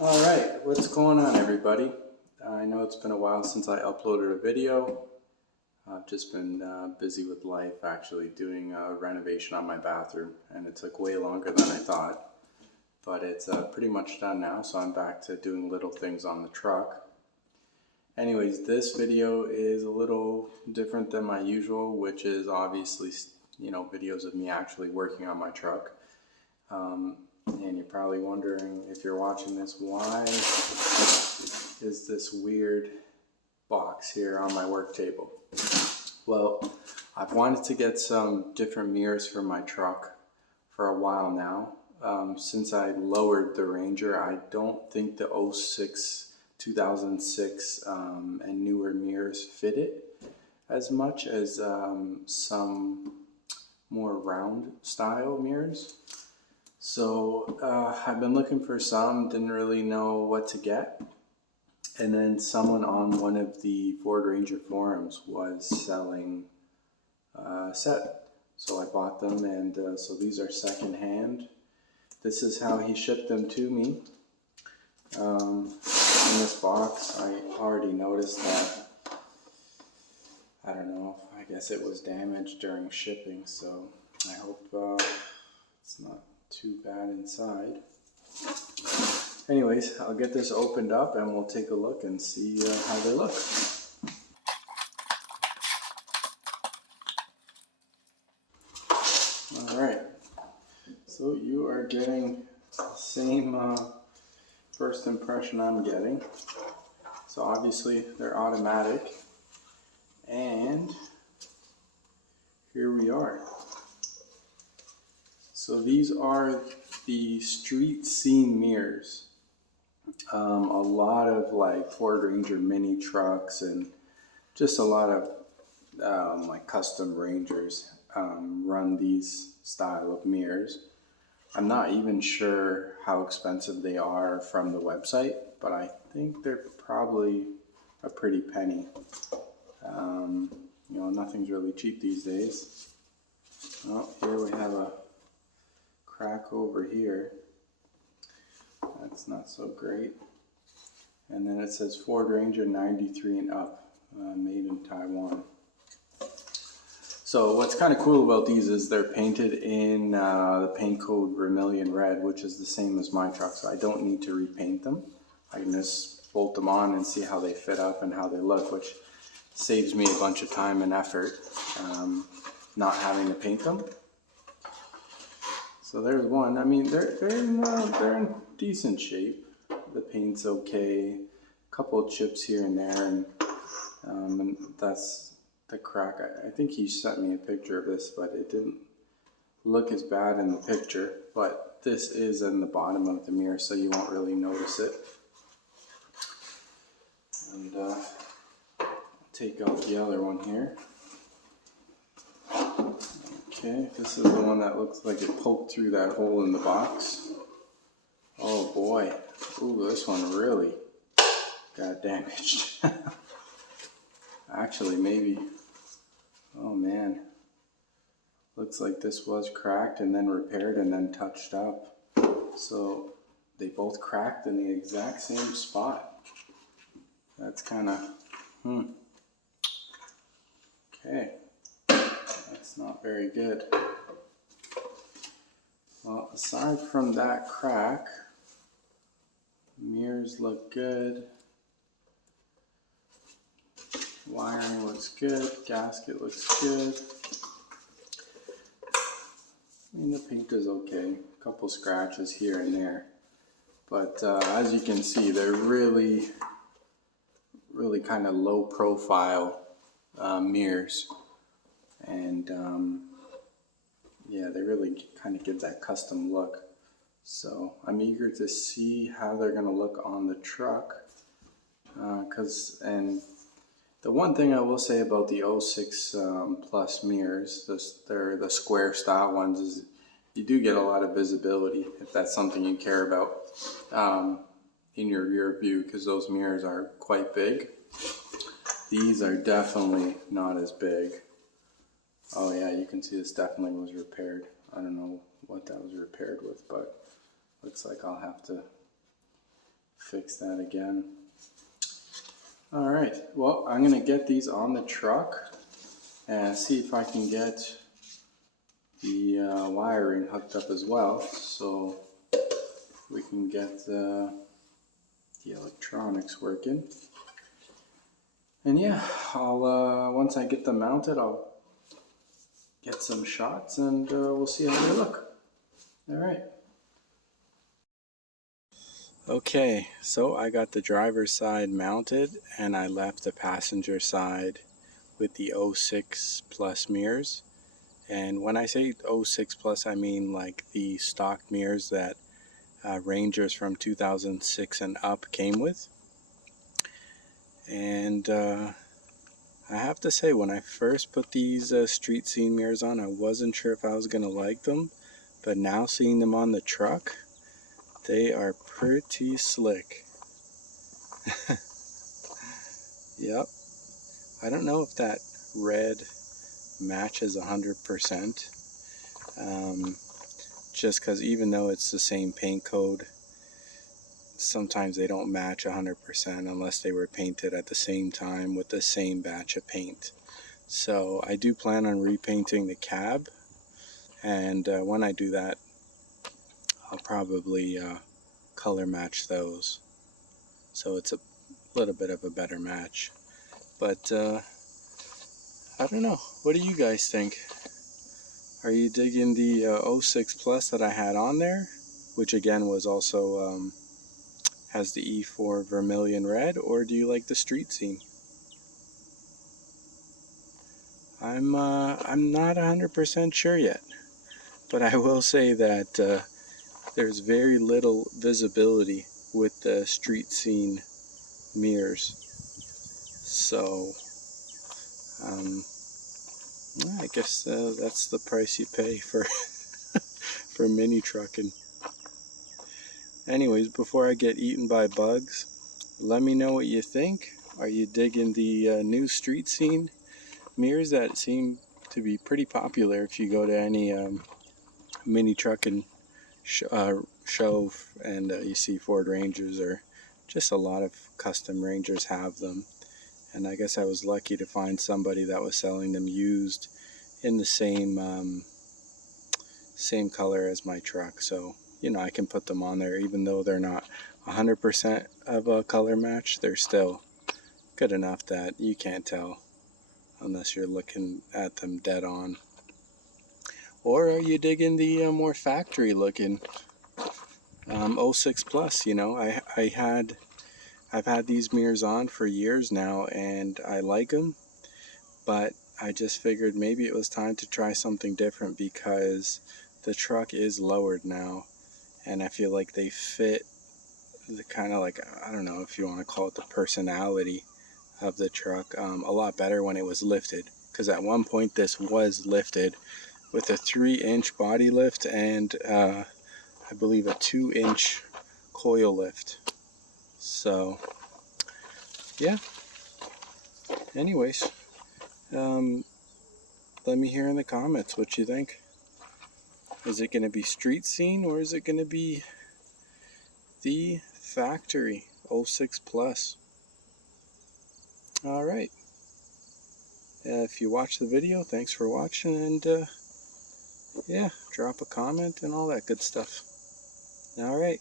Alright, what's going on everybody? I know it's been a while since I uploaded a video. I've just been busy with life, actually doing a renovation on my bathroom, and it took way longer than I thought. But it's pretty much done now, so I'm back to doing little things on the truck. Anyways, this video is a little different than my usual, which is obviously, videos of me actually working on my truck. And you're probably wondering, if you're watching this, why is this weird box here on my work table? Well, I've wanted to get some different mirrors for my truck for a while now. Since I lowered the Ranger, I don't think the 2006 and newer mirrors fit it as much as some more round style mirrors. So I've been looking for some, didn't really know what to get. And then someone on one of the Ford Ranger forums was selling a set. So I bought them, and so these are secondhand. This is how he shipped them to me. In this box, I already noticed that, I don't know, I guess it was damaged during shipping, so I hope it's not too bad inside. Anyways, I'll get this opened up and we'll take a look and see how they look. Alright, so you are getting the same first impression I'm getting. So obviously they're automatic, and here we are. So these are the street scene mirrors. A lot of like Ford Ranger mini trucks and just a lot of like custom Rangers run these style of mirrors. I'm not even sure how expensive they are from the website, but I think they're probably a pretty penny. Nothing's really cheap these days. Oh, here we have a crack over here. That's not so great. And then it says Ford Ranger 93 and up, made in Taiwan. So what's kind of cool about these is they're painted in the paint code Vermilion Red, which is the same as my truck, so I don't need to repaint them. I can just bolt them on and see how they fit up and how they look, which saves me a bunch of time and effort not having to paint them. So there's one. I mean, they're in decent shape. The paint's okay. A couple of chips here and there, and that's the crack. I think he sent me a picture of this, but it didn't look as bad in the picture. But this is in the bottom of the mirror, so you won't really notice it. And take out the other one here. Okay, this is the one that looks like it poked through that hole in the box. Oh boy. Ooh, this one really got damaged. Actually, maybe, oh man. Looks like this was cracked and then repaired and then touched up. So they both cracked in the exact same spot. That's kind of, okay. That's not very good. Well, aside from that crack, mirrors look good. Wiring looks good. Gasket looks good. I mean, the paint is okay. A couple scratches here and there. But as you can see, they're really kind of low profile mirrors. And yeah, they really kind of give that custom look. So I'm eager to see how they're going to look on the truck. And the one thing I will say about the 06 Plus mirrors, they're the square style ones, is you do get a lot of visibility if that's something you care about in your rear view, because those mirrors are quite big. These are definitely not as big. Oh yeah, you can see this definitely was repaired. I don't know what that was repaired with, but looks like I'll have to fix that again. Alright, well, I'm going to get these on the truck and see if I can get the wiring hooked up as well, so we can get the electronics working. And yeah, I'll once I get them mounted, I'll get some shots and we'll see how they look. Alright. Okay, so I got the driver's side mounted and I left the passenger side with the 06 Plus mirrors. And when I say 06 Plus, I mean like the stock mirrors that Rangers from 2006 and up came with. And I have to say, when I first put these street scene mirrors on, I wasn't sure if I was going to like them. But now seeing them on the truck, they are pretty slick. Yep. I don't know if that red matches 100%. Just because even though it's the same paint code, sometimes they don't match 100% unless they were painted at the same time with the same batch of paint. So I do plan on repainting the cab, and when I do that, I'll probably color match those, so it's a little bit of a better match. But I don't know, what do you guys think? Are you digging the 06 Plus that I had on there, which again was also has the E4 vermilion red, or do you like the street scene? I'm not 100% sure yet, but I will say that there's very little visibility with the street scene mirrors. So I guess that's the price you pay for for mini trucking. Anyways, before I get eaten by bugs, let me know what you think. Are you digging the new street scene mirrors that seem to be pretty popular if you go to any mini trucking show and you see Ford Rangers, or just a lot of custom Rangers have them? And I guess I was lucky to find somebody that was selling them used in the same color as my truck, so you know I can put them on there. Even though they're not 100% of a color match, they're still good enough that you can't tell unless you're looking at them dead on. Or are you digging the more factory looking 06 Plus? You know, I've had these mirrors on for years now and I like them, but I just figured maybe it was time to try something different because the truck is lowered now and I feel like they fit the kind of, like, I don't know if you want to call it the personality of the truck a lot better when it was lifted, because at one point this was lifted with a 3-inch body lift and I believe a 2-inch coil lift. So yeah, anyways, let me hear in the comments what you think. Is it going to be street scene or is it going to be the factory 06 Plus? Alright, if you watched the video, thanks for watching, and yeah, drop a comment and all that good stuff. Alright.